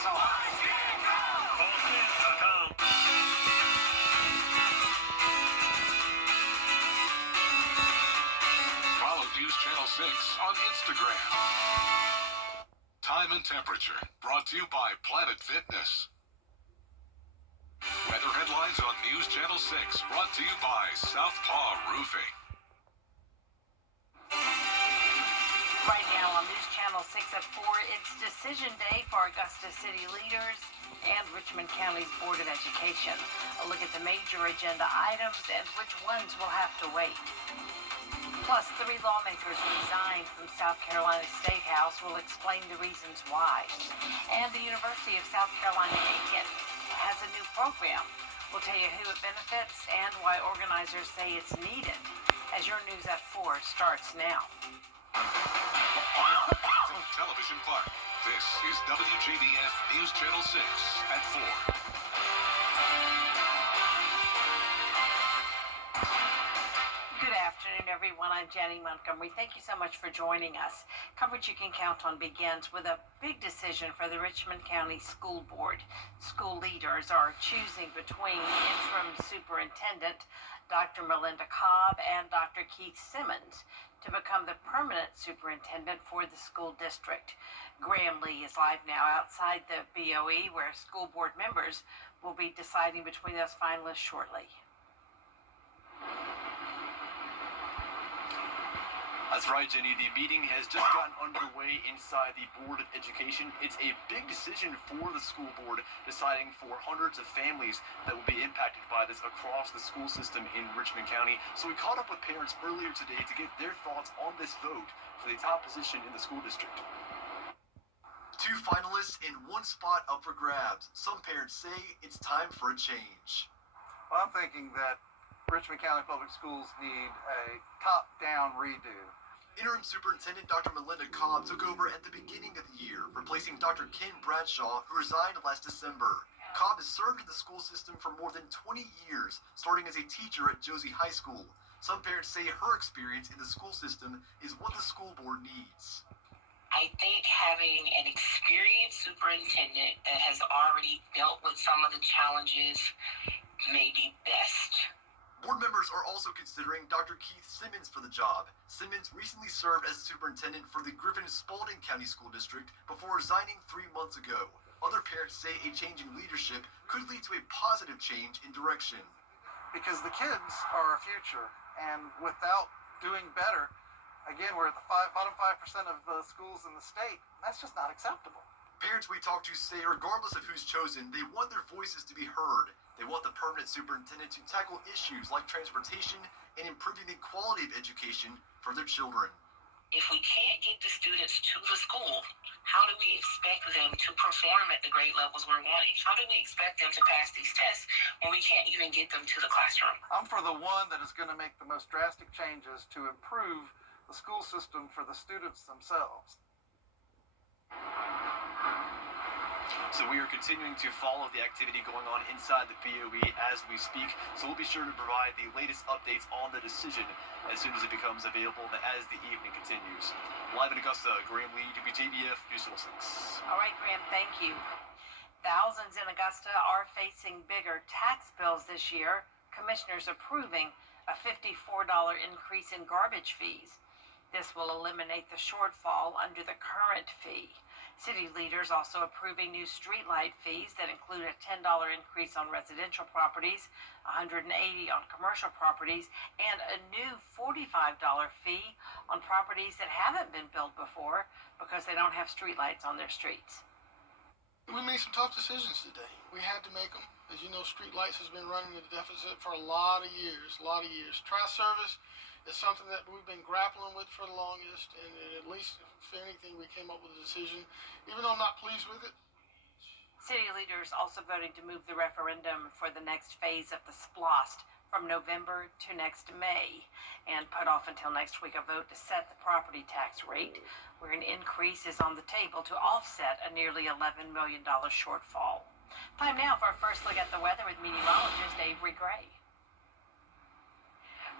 That's all. Follow News Channel 6 on Instagram. Time and temperature brought to you by Planet Fitness. Weather headlines on News Channel 6 brought to you by Southpaw Roofing. Right now on News Channel 6 at 4, it's decision day for Augusta city leaders and Richmond County's Board of Education. A look at the major agenda items and which ones will have to wait. Plus, 3 lawmakers resigned from South Carolina State House will explain the reasons why. And the University of South Carolina Aiken has a new program. We'll tell you who it benefits and why organizers say it's needed. As your News at 4 starts now. From Television Park, this is WJBF News Channel 6 at 4. Good afternoon, everyone. I'm Jenny Montgomery. Thank you so much for joining us. Coverage you can count on begins with a big decision for the Richmond County School Board. School leaders are choosing between interim superintendent Dr. Melinda Cobb and Dr. Keith Simmons to become the permanent superintendent for the school district. Graham Lee is live now outside the BOE, where school board members will be deciding between those finalists shortly. That's right, Jenny. The meeting has just gotten underway inside the Board of Education. It's a big decision for the school board, deciding for hundreds of families that will be impacted by this across the school system in Richmond County. So we caught up with parents earlier today to get their thoughts on this vote for the top position in the school district. 2 finalists in 1 spot up for grabs. Some parents say it's time for a change. Well, I'm thinking that Richmond County Public Schools need a top-down redo. Interim Superintendent Dr. Melinda Cobb took over at the beginning of the year, replacing Dr. Ken Bradshaw, who resigned last December. Cobb has served in the school system for more than 20 years, starting as a teacher at Josie High School. Some parents say her experience in the school system is what the school board needs. I think having an experienced superintendent that has already dealt with some of the challenges may be best. Board members are also considering Dr. Keith Simmons for the job. Simmons recently served as superintendent for the Griffin-Spalding County School District before resigning 3 months ago. Other parents say a change in leadership could lead to a positive change in direction. Because the kids are our future, and without doing better, again, we're at the bottom 5% of the schools in the state. That's just not acceptable. Parents we talked to say regardless of who's chosen, they want their voices to be heard. They want the permanent superintendent to tackle issues like transportation and improving the quality of education for their children. If we can't get the students to the school, how do we expect them to perform at the grade levels we're wanting? How do we expect them to pass these tests when we can't even get them to the classroom? I'm for the one that is going to make the most drastic changes to improve the school system for the students themselves. So we are continuing to follow the activity going on inside the BOE as we speak. So we'll be sure to provide the latest updates on the decision as soon as it becomes available as the evening continues. Live in Augusta, Graham Lee, WJBF News Channel 6. All right, Graham, thank you. Thousands in Augusta are facing bigger tax bills this year. Commissioners approving a $54 increase in garbage fees. This will eliminate the shortfall under the current fee. City leaders also approving new streetlight fees that include a $10 increase on residential properties, $180 on commercial properties, and a new $45 fee on properties that haven't been built before because they don't have streetlights on their streets. We made some tough decisions today. We had to make them. As you know, streetlights has been running at a deficit for a lot of years. Tri-service is something that we've been grappling with for the longest, and at least, if anything, we came up with a decision, even though I'm not pleased with it. City leaders also voting to move the referendum for the next phase of the SPLOST from November to next May, and put off until next week a vote to set the property tax rate, where an increase is on the table to offset a nearly $11 million shortfall. Time now for our first look at the weather with meteorologist Avery Gray.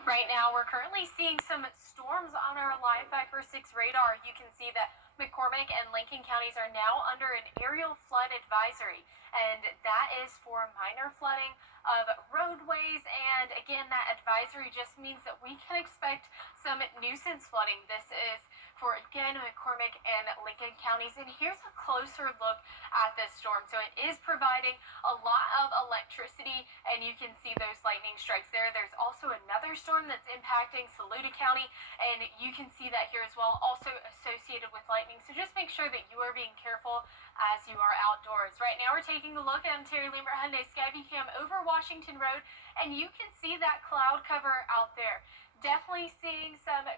Right now, we're currently seeing some storms on our Live Factor 6 radar. You can see that McCormick and Lincoln counties are now under an aerial flood advisory, and that is for minor flooding of roadways. And again, that advisory just means that we can expect some nuisance flooding. This is for, again, McCormick and Lincoln counties. And here's a closer look at this storm. So it is providing a lot of electricity, and you can see those lightning strikes there. There's also another storm that's impacting Saluda County, and you can see that here as well, also associated with lightning. So just make sure that you are being careful as you are outdoors. Right now we're taking a look at Terry Lambert Hyundai Skyview Cam over Washington Road, and you can see that cloud cover out there. Definitely seeing some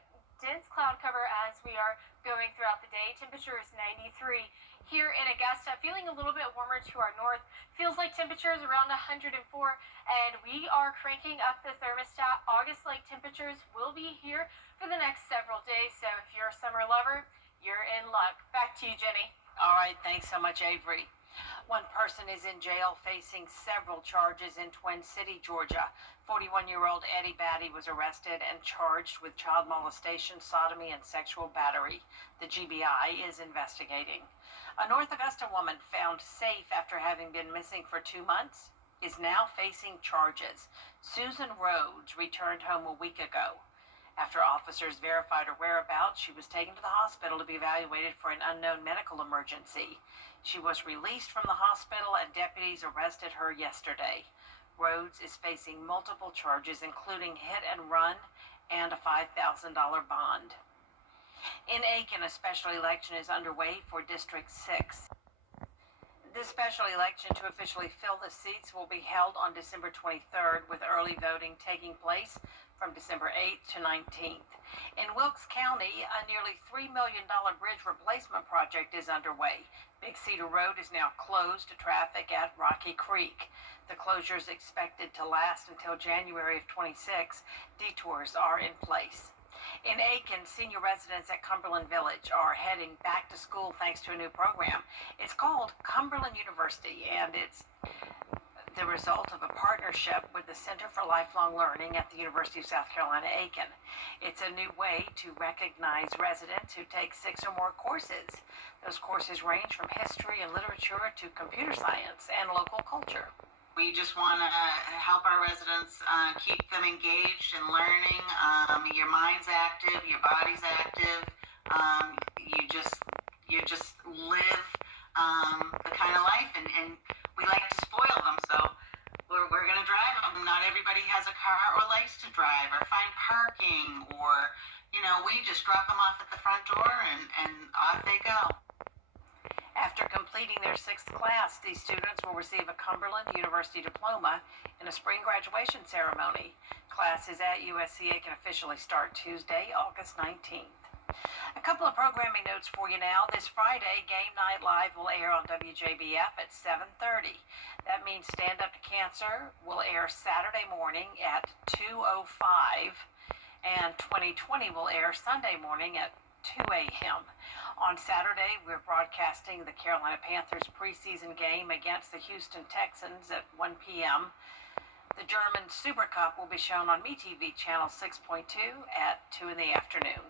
dense cloud cover as we are going throughout the day. Temperature is 93 here in Augusta, feeling a little bit warmer to our north. Feels like temperatures around 104, and we are cranking up the thermostat. August-like temperatures will be here for the next several days, so if you're a summer lover, you're in luck. Back to you, Jenny. All right, thanks so much, Avery. One person is in jail facing several charges in Twin City, Georgia. 41-year-old Eddie Batty was arrested and charged with child molestation, sodomy, and sexual battery. The GBI is investigating. A North Augusta woman found safe after having been missing for 2 months is now facing charges. Susan Rhodes returned home a week ago. After officers verified her whereabouts, she was taken to the hospital to be evaluated for an unknown medical emergency. She was released from the hospital, and deputies arrested her yesterday. Rhodes is facing multiple charges, including hit and run and a $5,000 bond. In Aiken, a special election is underway for District 6. This special election to officially fill the seats will be held on December 23rd, with early voting taking place from December 8th to 19th. In Wilkes County, a nearly $3 million bridge replacement project is underway. Big Cedar Road is now closed to traffic at Rocky Creek. The closure is expected to last until January of 26. Detours are in place. In Aiken, senior residents at Cumberland Village are heading back to school thanks to a new program. It's called Cumberland University, and it's the result of a partnership with the Center for Lifelong Learning at the University of South Carolina-Aiken. It's a new way to recognize residents who take 6 or more courses. Those courses range from history and literature to computer science and local culture. We just want to help our residents keep them engaged and learning. Your mind's active, your body's active. You just live the kind of life, and we like to spoil them. So we're going to drive them. Not everybody has a car or likes to drive or find parking, or we just drop them off at the front door and off they go. After completing their 6th class, these students will receive a Cumberland University diploma in a spring graduation ceremony. Classes at USCA can officially start Tuesday, August 19th. A couple of programming notes for you now. This Friday, Game Night Live will air on WJBF at 7:30. That means Stand Up to Cancer will air Saturday morning at 2:05, and 2020 will air Sunday morning at 2 a.m. On Saturday, we're broadcasting the Carolina Panthers preseason game against the Houston Texans at 1 p.m. The German Super Cup will be shown on MeTV Channel 6.2 at 2 in the afternoon.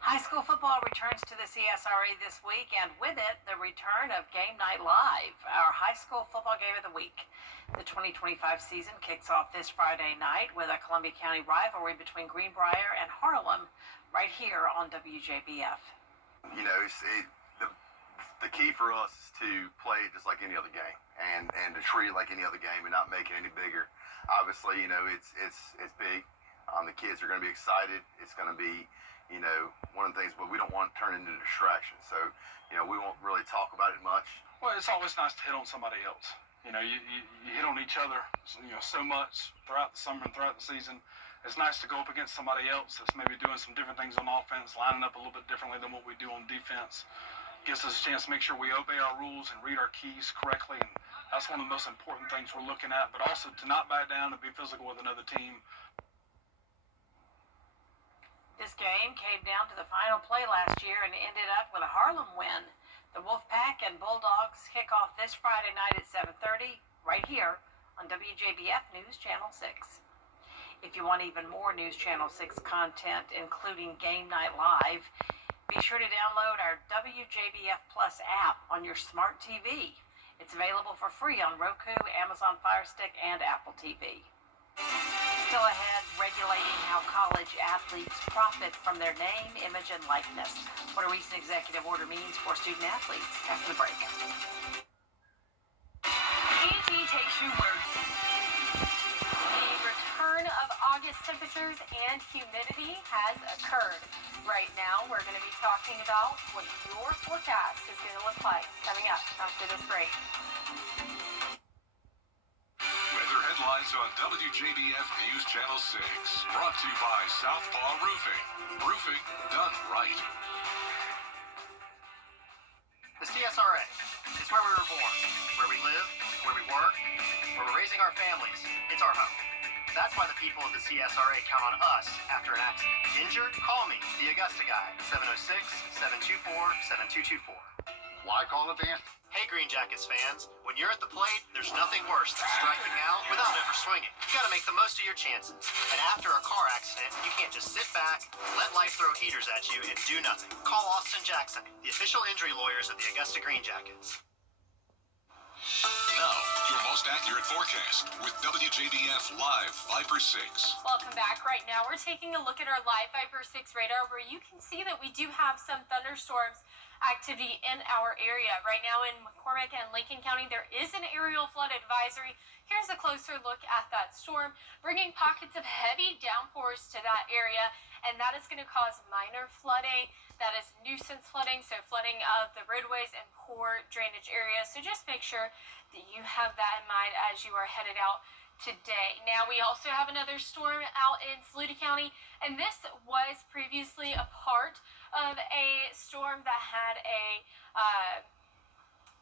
High school football returns to the CSRA this week, and with it, the return of Game Night Live, our high school football game of the week. The 2025 season kicks off this Friday night with a Columbia County rivalry between Greenbrier and Harlem right here on WJBF. The key for us is to play it just like any other game, and to treat it like any other game and not make it any bigger. Obviously, it's big. The kids are going to be excited. It's going to be, one of the things, but we don't want to turn into a distraction. So, we won't really talk about it much. Well, it's always nice to hit on somebody else. You hit on each other, so much throughout the summer and throughout the season. It's nice to go up against somebody else that's maybe doing some different things on offense, lining up a little bit differently than what we do on defense. Gives us a chance to make sure we obey our rules and read our keys correctly, and that's one of the most important things we're looking at, but also to not back down and be physical with another team. This game came down to the final play last year and ended up with a Harlem win. The Wolfpack and Bulldogs kick off this Friday night at 7:30 right here on WJBF News Channel 6. If you want even more News Channel 6 content, including Game Night Live, Be sure to download our WJBF Plus app on your smart TV. It's available for free on Roku, Amazon Fire Stick, and Apple TV. Still ahead, regulating how college athletes profit from their name, image, and likeness. What a recent executive order means for student athletes. After the break. ET takes you where the return of August temperatures and humidity has occurred. Right now, we're going to be talking about what your forecast is going to look like coming up after this break. Weather headlines on WJBF News Channel 6. Brought to you by Southpaw Roofing. Roofing done right. The CSRA. It's where we were born, where we live, where we work, where we're raising our families. It's our home. That's why the people of the CSRA count on us after an accident. Injured? Call me, the Augusta guy, 706-724-7224. Why call advance? Hey, Green Jackets fans, when you're at the plate, there's nothing worse than striking out without ever swinging. You gotta make the most of your chances. And after a car accident, you can't just sit back, let life throw heaters at you, and do nothing. Call Austin Jackson, the official injury lawyers of the Augusta Green Jackets. Now, your most accurate forecast with WJBF Live Viper 6. Welcome back. Right now, we're taking a look at our live Viper 6 radar where you can see that we do have some thunderstorms activity in our area. Right now in McCormick and Lincoln County, there is an aerial flood advisory. Here's a closer look at that storm, bringing pockets of heavy downpours to that area, and that is going to cause minor flooding. That is nuisance flooding, so flooding of the roadways and poor drainage areas. So just make sure that you have that in mind as you are headed out today. Now, we also have another storm out in Saluda County, and this was previously a part of a storm that had a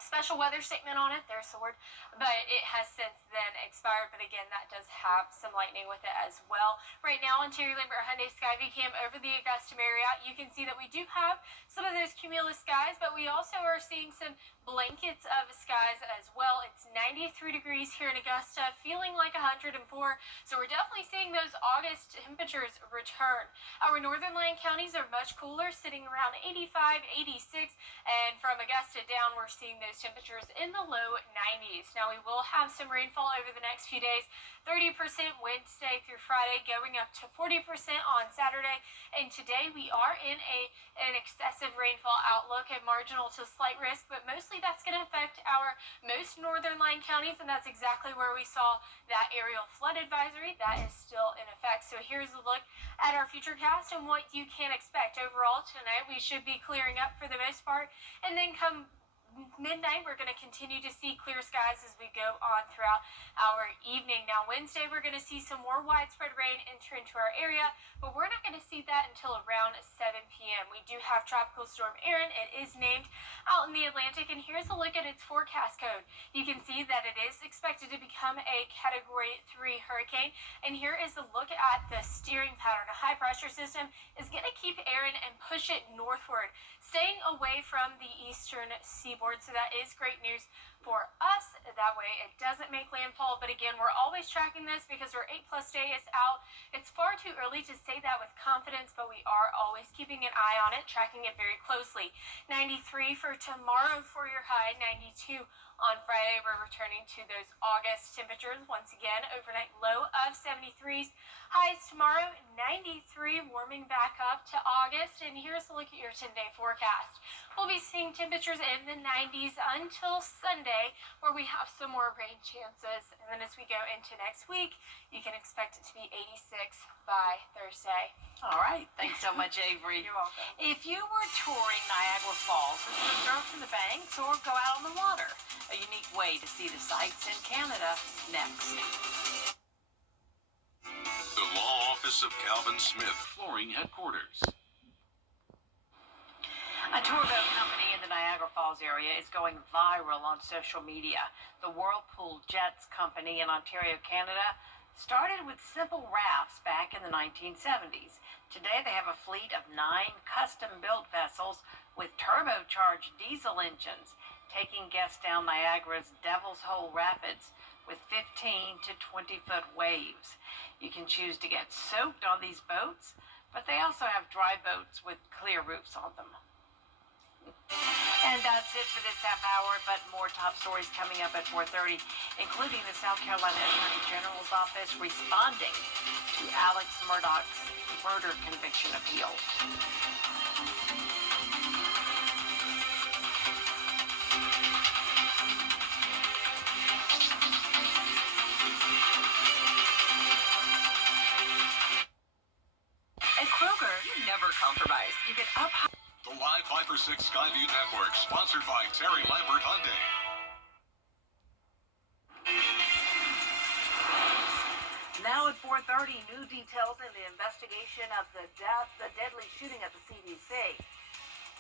special weather statement on it, there's the word, but it has since then expired. But again, that does have some lightning with it as well. Right now on Terry Lambert Hyundai Skyview Cam over the Augusta Marriott, you can see that we do have some of those cumulus skies, but we also are seeing some blankets of skies as well. It's 93 degrees here in Augusta, feeling like 104, so we're definitely seeing those August temperatures return. Our northern line counties are much cooler, sitting around 85, 86, and from Augusta down, we're seeing those temperatures in the low 90s. Now, we will have some rainfall over the next few days, 30% Wednesday through Friday, going up to 40% on Saturday, and today we are in an excessive rainfall outlook, a marginal to slight risk, but mostly that's going to affect our most northern line counties, and that's exactly where we saw that aerial flood advisory. That is still in effect. So here's a look at our futurecast and what you can expect. Overall, tonight we should be clearing up for the most part, and then come midnight, we're going to continue to see clear skies as we go on throughout our evening. Now, Wednesday, we're going to see some more widespread rain enter into our area, but we're not going to see that until around 7 p.m. We do have Tropical Storm Erin. It is named out in the Atlantic, and here's a look at its forecast code. You can see that it is expected to become a Category 3 hurricane, and here is a look at the steering pattern. A high-pressure system is going to keep Erin and push it northward, staying away from the eastern seaboard. So that is great news for us. That way it doesn't make landfall. But again, we're always tracking this because our 8+ day is out. It's far too early to say that with confidence, but we are always keeping an eye on it, tracking it very closely. 93 for tomorrow for your high, 92 on Friday. We're returning to those August temperatures once again. Overnight low of 73s. Highs tomorrow, 93, warming back up to August. And here's a look at your 10-day forecast. We'll be seeing temperatures in the 90s until Sunday, where we have some more rain chances. And then as we go into next week, you can expect it to be 86 by Thursday. All right. Thanks so much, Avery. You're welcome. If you were touring Niagara Falls, would you observe from the banks or go out on the water? A unique way to see the sights in Canada next. The Law Office of Calvin Smith, Flooring Headquarters. A tour boat company in the Niagara Falls area is going viral on social media. The Whirlpool Jets company in Ontario, Canada, started with simple rafts back in the 1970s. Today they have a fleet of 9 custom-built vessels with turbocharged diesel engines, taking guests down Niagara's Devil's Hole Rapids with 15 to 20-foot waves. You can choose to get soaked on these boats, but they also have dry boats with clear roofs on them. And that's it for this half hour, but more top stories coming up at 4:30, including the South Carolina Attorney General's office responding to Alex Murdaugh's murder conviction appeal. At Kroger, you never compromise. You get up high. The Live 5 for 6 Skyview Network, sponsored by Terry Lambert Hyundai. Now at 4:30, new details in the investigation of the deadly shooting at the CDC.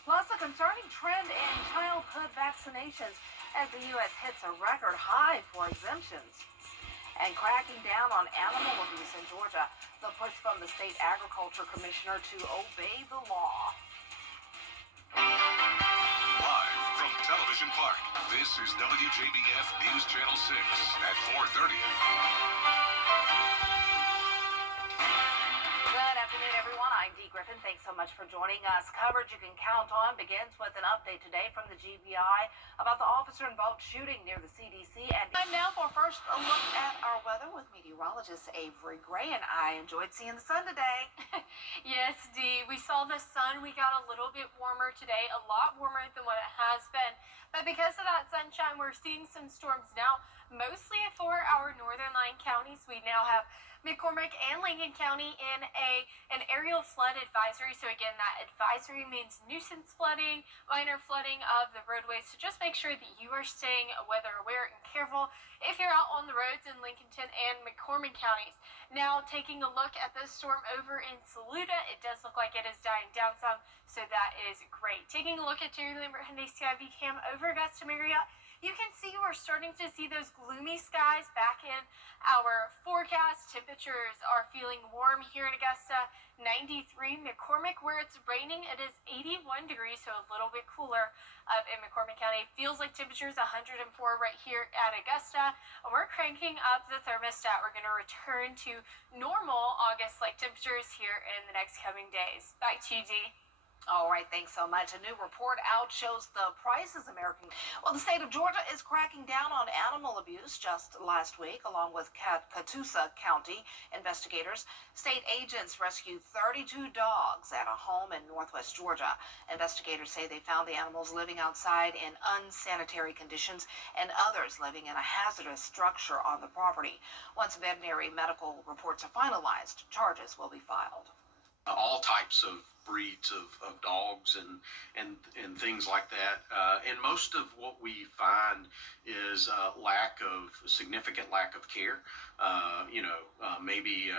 Plus, a concerning trend in childhood vaccinations as the U.S. hits a record high for exemptions. And cracking down on animal abuse in Georgia, the push from the state agriculture commissioner to obey the law. Live from Television Park, this is WJBF News Channel 6 at 4:30. Good afternoon, everyone. I'm Dee Griffin. Thanks so much for joining us. Coverage you can count on begins with an update today from the GBI about the officer-involved shooting near the CDC. And time now for first a look at our weather with meteorologist Avery Gray. And I enjoyed seeing the sun today. Yes, Dee, we saw the sun. We got a little bit warmer today, a lot warmer than what it has been. But because of that sunshine, we're seeing some storms now, mostly for our northern line counties. We now have McCormick and Lincoln County in an aerial flood advisory. So again, that advisory means nuisance flooding, minor flooding of the roadways. So just make sure that you are staying weather aware and careful if you're out on the roads in Lincoln and McCormick counties. Now, taking a look at this storm over in Saluda, it does look like it is dying down some, so that is great. Taking a look at Terry Lambert Hyundai Skyview Cam over Augusta Marriott, you can see we're starting to see those gloomy skies back in our forecast. Temperatures are feeling warm here in Augusta. 93 McCormick, where it's raining, it is 81 degrees, so a little bit cooler up in McCormick County. Feels like temperatures 104 right here at Augusta. And we're cranking up the thermostat. We're going to return to normal August-like temperatures here in the next coming days. Back to you, Dee. All right, thanks so much. A new report out shows the prices American. Well, the state of Georgia is cracking down on animal abuse. Just last week, along with Catoosa County investigators, state agents rescued 32 dogs at a home in northwest Georgia. Investigators say they found the animals living outside in unsanitary conditions and others living in a hazardous structure on the property. Once veterinary medical reports are finalized, charges will be filed. All types of breeds of dogs and things like that. And most of what we find is significant lack of care. Maybe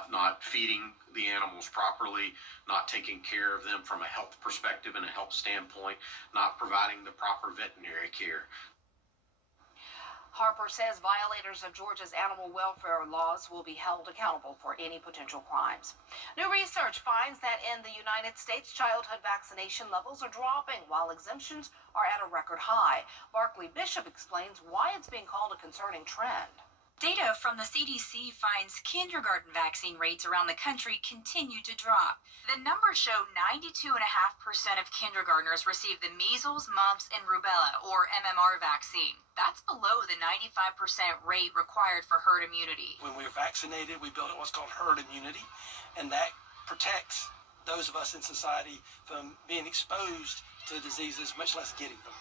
not feeding the animals properly, not taking care of them from a health perspective and a health standpoint, not providing the proper veterinary care. Harper says violators of Georgia's animal welfare laws will be held accountable for any potential crimes. New research finds that in the United States, childhood vaccination levels are dropping while exemptions are at a record high. Barkley Bishop explains why it's being called a concerning trend. Data from the CDC finds kindergarten vaccine rates around the country continue to drop. The numbers show 92.5% of kindergartners receive the measles, mumps, and rubella, or MMR vaccine. That's below the 95% rate required for herd immunity. When we're vaccinated, we build what's called herd immunity, and that protects those of us in society from being exposed to diseases, much less getting them.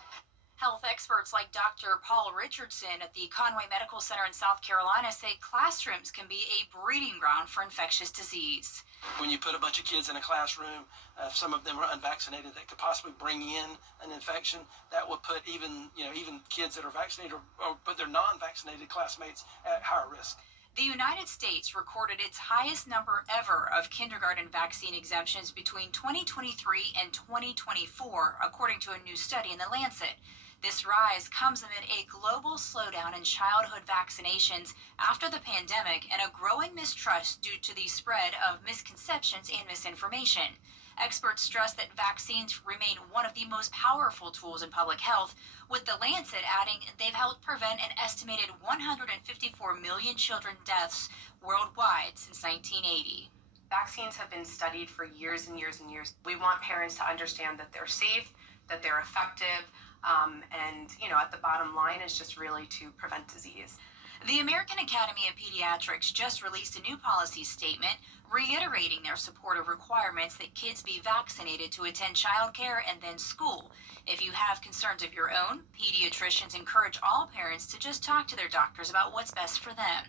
Health experts like Dr. Paul Richardson at the Conway Medical Center in South Carolina say classrooms can be a breeding ground for infectious disease. When you put a bunch of kids in a classroom, if some of them are unvaccinated that could possibly bring in an infection, that would put even kids that are vaccinated or put their non-vaccinated classmates at higher risk. The United States recorded its highest number ever of kindergarten vaccine exemptions between 2023 and 2024, according to a new study in The Lancet. This rise comes amid a global slowdown in childhood vaccinations after the pandemic and a growing mistrust due to the spread of misconceptions and misinformation. Experts stress that vaccines remain one of the most powerful tools in public health, with The Lancet adding they've helped prevent an estimated 154 million children deaths worldwide since 1980. Vaccines have been studied for years and years and years. We want parents to understand that they're safe, that they're effective, and, at the bottom line is just really to prevent disease. The American Academy of Pediatrics just released a new policy statement reiterating their support of requirements that kids be vaccinated to attend childcare and then school. If you have concerns of your own, pediatricians encourage all parents to just talk to their doctors about what's best for them.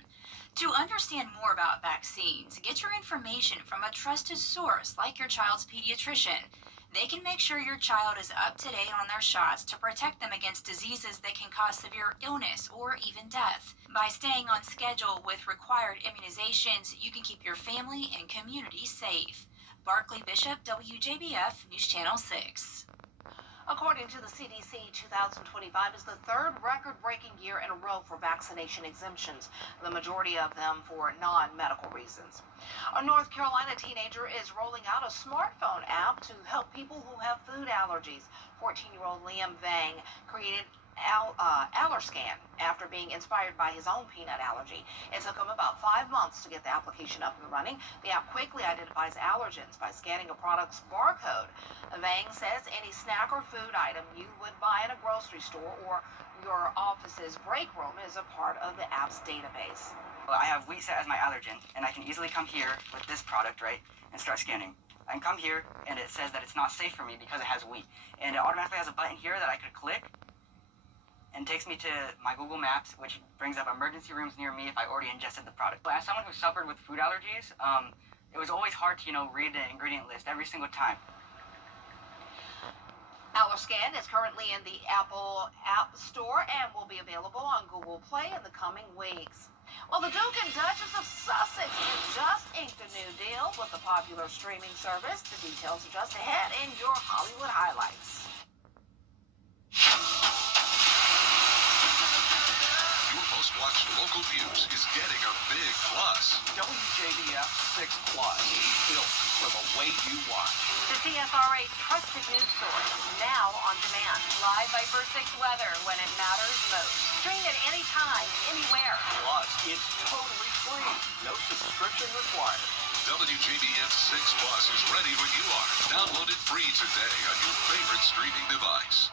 To understand more about vaccines, get your information from a trusted source like your child's pediatrician. They can make sure your child is up to date on their shots to protect them against diseases that can cause severe illness or even death. By staying on schedule with required immunizations, you can keep your family and community safe. Barclay Bishop, WJBF, News Channel 6. According to the CDC, 2025 is the third record-breaking year in a row for vaccination exemptions, the majority of them for non-medical reasons. A North Carolina teenager is rolling out a smartphone app to help people who have food allergies. 14-year-old Liam Vang created AllerScan after being inspired by his own peanut allergy. It took him about 5 months to get the application up and running. The app quickly identifies allergens by scanning a product's barcode. Vang says any snack or food item you would buy in a grocery store or your office's break room is a part of the app's database. Well, I have wheat set as my allergen, and I can easily come here with this product, right, and start scanning. I can come here, and it says that it's not safe for me because it has wheat. And it automatically has a button here that I could click, and takes me to my Google Maps, which brings up emergency rooms near me if I already ingested the product. As someone who suffered with food allergies, it was always hard to, read the ingredient list every single time. AllerScan is currently in the Apple App Store and will be available on Google Play in the coming weeks. Well, the Duke and Duchess of Sussex just inked a new deal with the popular streaming service. The details are just ahead in your Hollywood highlights. Your most watched local news is getting a big plus. WJBF 6 Plus, built for the way you watch. The CSRA's trusted news source, now on demand. Live by First 6 weather when it matters most. Stream it anytime, anywhere. Plus, it's totally free. No subscription required. WJBF 6 Plus is ready when you are. Download it free today on your favorite streaming device.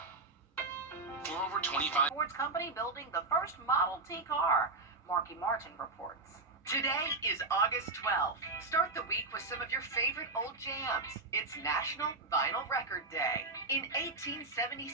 For over 25 Ford's company building the first Model T car. Marky Martin reports. Today is August 12th. Start the week with some of your favorite old jams. It's National Vinyl Record Day. In 1877,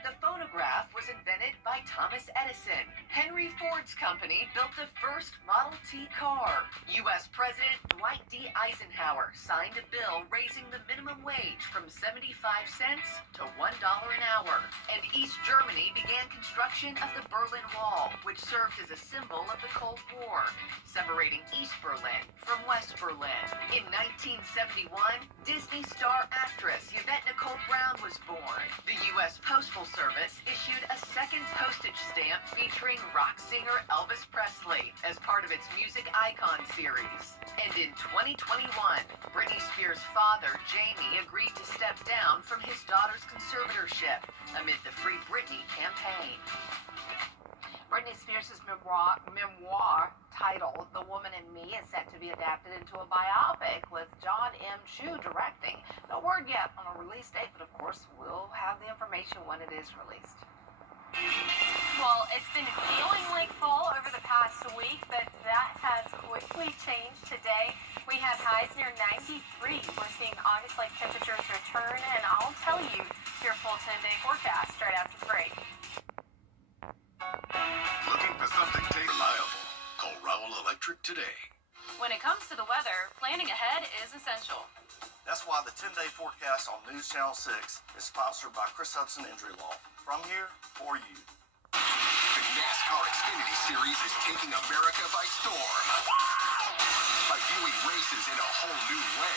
the phonograph was invented by Thomas Edison. Henry Ford's company built the first Model T car. U.S. President Dwight D. Eisenhower signed a bill raising the minimum wage from 75 cents to $1 an hour. And East Germany began construction of the Berlin Wall, which served as a symbol of the Cold War, separating East Berlin from West Berlin. In 1971, Disney star actress Yvette Nicole Brown was born. The U.S. Postal Service issued a second postage stamp featuring rock singer Elvis Presley as part of its Music Icon series. And in 2021, Britney Spears' father, Jamie, agreed to step down from his daughter's conservatorship amid the Free Britney campaign. Britney Spears' memoir titled The Woman in Me is set to be adapted into a biopic with John M. Chu directing. No word yet on a release date, but of course we'll have the information when it is released. Well, it's been feeling like fall over the past week, but that has quickly changed today. We have highs near 93. We're seeing August-like temperatures return, and I'll tell you your full 10-day forecast right after the break. Looking for something reliable? Call Rowell Electric today. When it comes to the weather, planning ahead is essential. That's why the 10-day forecast on News Channel 6 is sponsored by Chris Hudson Injury Law. From here, for you. The NASCAR Xfinity Series is taking America by storm. By viewing races in a whole new way.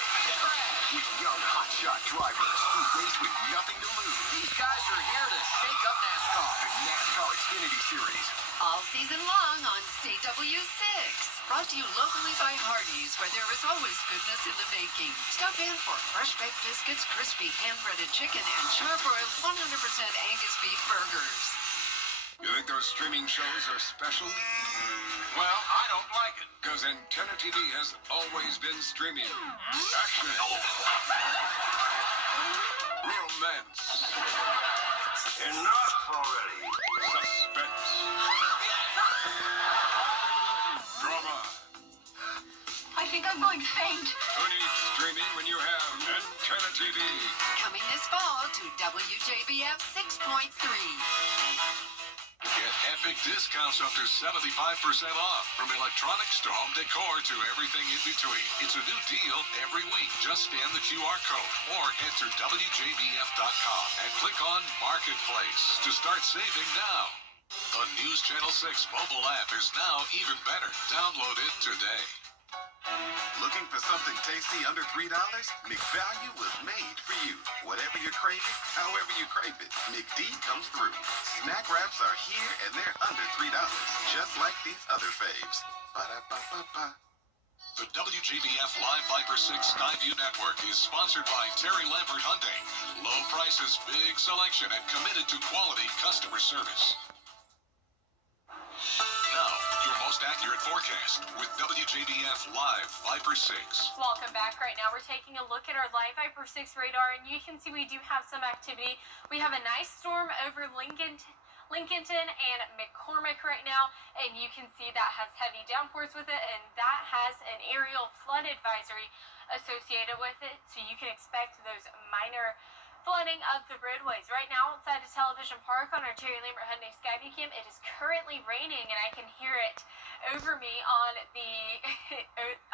With young hotshot drivers who race with nothing to lose. These guys are here to shake up NASCAR. The NASCAR Xfinity Series. All season long on CW6. Brought to you locally by Hardee's, where there is always goodness in the making. Stop in for fresh baked biscuits, crispy hand-breaded chicken, and char-broiled 100% Angus beef burgers. You think those streaming shows are special? Well, I don't like it. Because Antenna TV has always been streaming action, romance, enough already, suspense, drama. I think I'm going to faint. Who needs streaming when you have Antenna TV? Coming this fall to WJBF 6.3. Get epic discounts up to 75% off. From electronics to home decor to everything in between. It's a new deal every week. Just scan the QR code or head to WJBF.com and click on Marketplace to start saving now. The News Channel 6 mobile app is now even better. Download it today. Looking for something tasty under $3? McValue was made for you. Whatever you're craving, however you crave it, McD comes through. Snack wraps are here and they're under $3, just like these other faves. Ba-da-ba-ba-ba. The WJBF Live Viper 6 Skyview Network is sponsored by Terry Lambert Hyundai. Low prices, big selection, and committed to quality customer service. Now, your most accurate forecast with WJBF Live Viper 6. Welcome back. Right now we're taking a look at our Live Viper 6 radar, and you can see we do have some activity. We have a nice storm over Lincolnton and McCormick right now, and you can see that has heavy downpours with it, and that has an aerial flood advisory associated with it, so you can expect those minor flooding of the roadways. Right now outside of Television Park on our Terry Lambert Hyundai Skyview Cam, it is currently raining, and I can hear it over me on the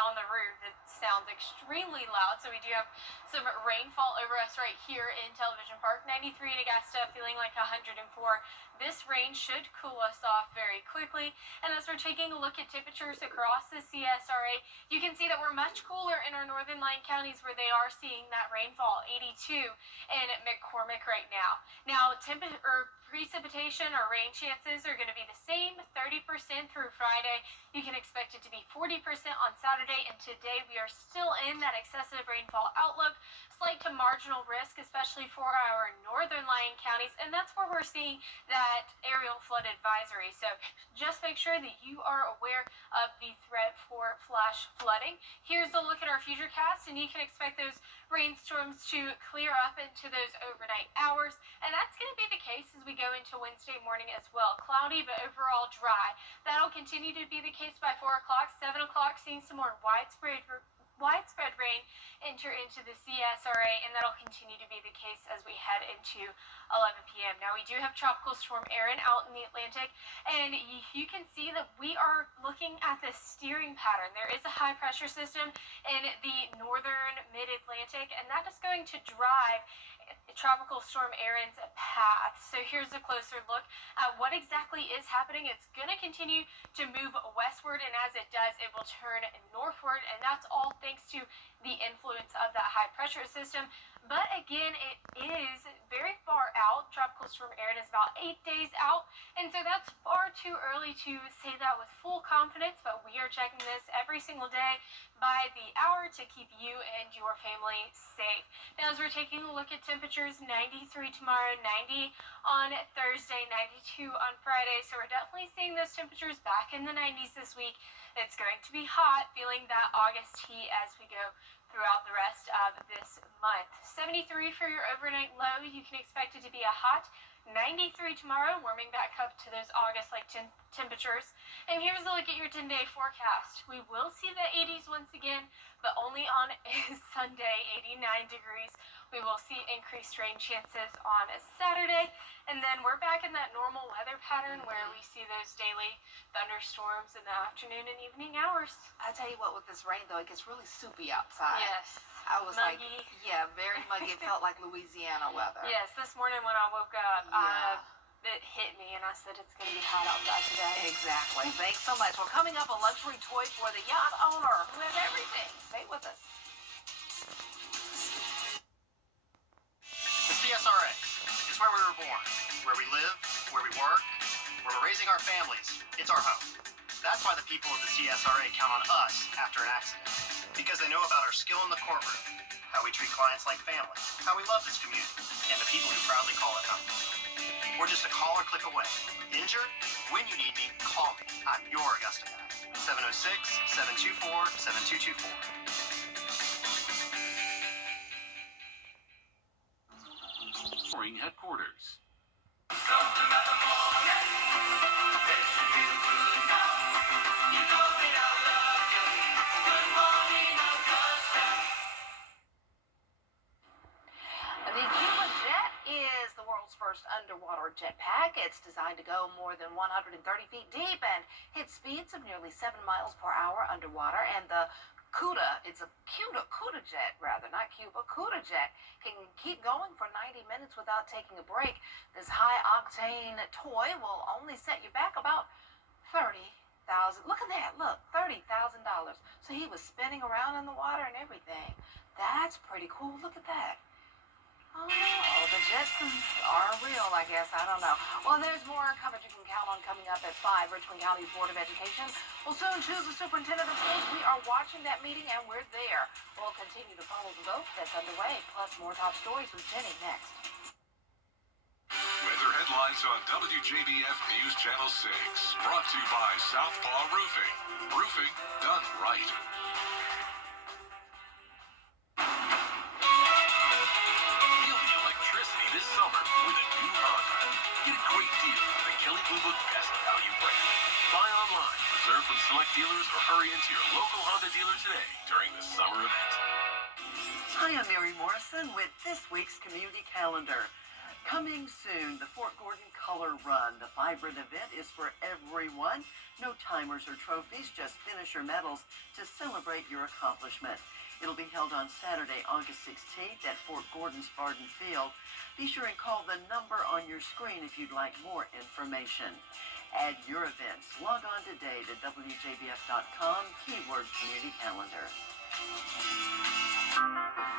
on the roof. It sounds extremely loud, so we do have some rainfall over us right here in Television Park. 93 in Augusta, feeling like 104. This rain should cool us off very quickly, and as we're taking a look at temperatures across the CSRA, you can see that we're much cooler in our northern line counties where they are seeing that rainfall. 82 in McCormick right now. Now, precipitation or rain chances are going to be the same, 30% through Friday. You can expect it to be 40% on Saturday, and today we are still in that excessive rainfall outlook. Slight to marginal risk, especially for our northern lying counties, and that's where we're seeing that aerial flood advisory. So just make sure that you are aware of the threat for flash flooding. Here's a look at our futurecast, and you can expect those rainstorms to clear up into those overnight hours, and that's going to be the case as we go into Wednesday morning as well. Cloudy but overall dry. That'll continue to be the case by 4 o'clock. 7 o'clock, seeing some more widespread rain enter into the CSRA, and that'll continue to be the case as we head into 11 p.m. Now, we do have Tropical Storm Erin out in the Atlantic, and you can see that we are looking at the steering pattern. There is a high pressure system in the northern mid-Atlantic, and that is going to drive Tropical Storm Erin's path. So here's a closer look at what exactly is happening. It's going to continue to move westward, and as it does, it will turn northward, and that's all thanks to the influence of that high pressure system. But again, it is very far out. Tropical Storm Erin is about 8 days out, and so that's far too early to say that with full confidence, but we are checking this every single day by the hour to keep you and your family safe. Now, as we're taking a look at temperatures, 93 tomorrow, 90 on Thursday, 92 on Friday, so we're definitely seeing those temperatures back in the 90s this week. It's going to be hot, feeling that August heat as we go throughout the rest of this month. 73 for your overnight low. You can expect it to be a hot 93 tomorrow, warming back up to those August-like temperatures. And here's a look at your 10-day forecast. We will see the 80s once again, but only on Sunday, 89 degrees. We will see increased rain chances on Saturday, and then we're back in that normal weather pattern where we see those daily thunderstorms in the afternoon and evening hours. I tell you what, with this rain though, it gets really soupy outside. Yes. I was muggy. like, yeah, very muggy. It felt like Louisiana weather. Yes, this morning when I woke up, it hit me, and I said it's going to be hot outside today. Exactly. Thanks so much. Well, coming up, a luxury toy for the yacht owner who has everything. Stay with us. The CSRA. It's where we were born, where we live, where we work, where we're raising our families. It's our home. That's why the people of the CSRA count on us after an accident. Because they know about our skill in the courtroom, how we treat clients like family, how we love this community, and the people who proudly call it home. We're just a call or click away. Injured? When you need me, call me. I'm your Augusta guy. 706-724-7224. Headquarters. The Cuba Jet is the world's first underwater jetpack. It's designed to go more than 130 feet deep and hit speeds of nearly 7 miles per hour underwater. And the CUDA, it's a CUDA jet rather, not Cuba, CUDA jet, can keep going for 90 minutes without taking a break. This high-octane toy will only set you back about $30,000. Look at that, look, $30,000. So he was spinning around in the water and everything. That's pretty cool, look at that. Oh, the Jetsons are real, I guess. I don't know. Well, there's more coverage you can count on coming up at 5. Richmond County's Board of Education will soon choose a superintendent of schools. We are watching that meeting, and we're there. We'll continue to follow the vote that's underway, plus more top stories with Jenny next. Weather headlines on WJBF News Channel 6. Brought to you by Southpaw Roofing. Roofing done right. This summer with a new Honda. Get a great deal on the Kelley Blue Book Best Value Brand. Buy online, reserve from select dealers, or hurry into your local Honda dealer today during the summer event. Hi, I'm Mary Morrison with this week's community calendar. Coming soon, the Fort Gordon Color Run. The vibrant event is for everyone. No timers or trophies, just finish your medals to celebrate your accomplishment. It'll be held on Saturday, August 16th at Fort Gordon Spartan Field. Be sure and call the number on your screen if you'd like more information. Add your events. Log on today to WJBF.com, keyword community calendar.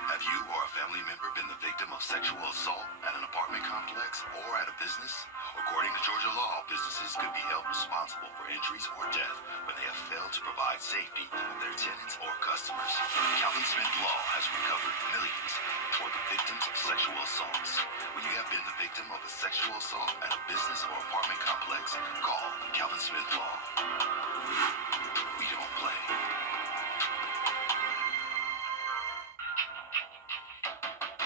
Have you or a family member been the victim of sexual assault at an apartment complex or at a business? According to Georgia law, businesses could be held responsible for injuries or death when they have failed to provide safety to their tenants or customers. Calvin Smith Law has recovered millions for the victims of sexual assaults. When you have been the victim of a sexual assault at a business or apartment complex, call Calvin Smith Law. We don't play.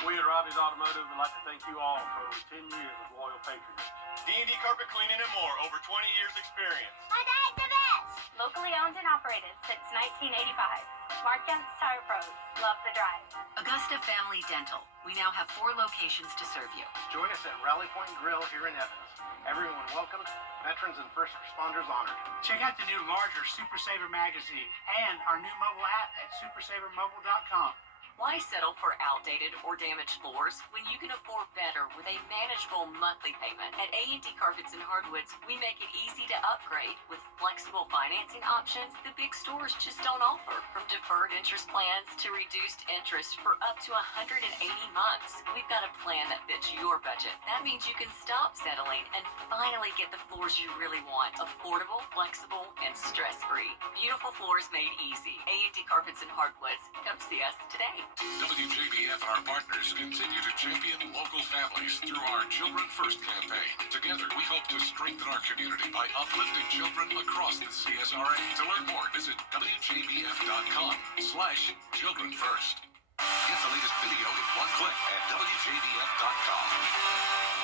We at Robbie's Automotive would like to thank you all for over 10 years of loyal patronage. D&D Carpet Cleaning and More, over 20 years experience. My dad's the best! Locally owned and operated since 1985. Mark Young's Tire Pros. Love the drive. Augusta Family Dental. We now have 4 locations to serve you. Join us at Rally Point Grill here in Evans. Everyone welcome, veterans and first responders honored. Check out the new larger Super Saver magazine and our new mobile app at supersavermobile.com. Why settle for outdated or damaged floors when you can afford better with a manageable monthly payment? At A&D Carpets and Hardwoods, we make it easy to upgrade with flexible financing options the big stores just don't offer. From deferred interest plans to reduced interest for up to 180 months. We've got a plan that fits your budget. That means you can stop settling and finally get the floors you really want. Affordable, flexible, and stress-free. Beautiful floors made easy. A&D Carpets and Hardwoods. Come see us today. WJBF and our partners continue to champion local families through our Children First campaign. Together, we hope to strengthen our community by uplifting children across the CSRA. To learn more, visit WJBF.com/childrenfirst. Get the latest video in one click at WJBF.com.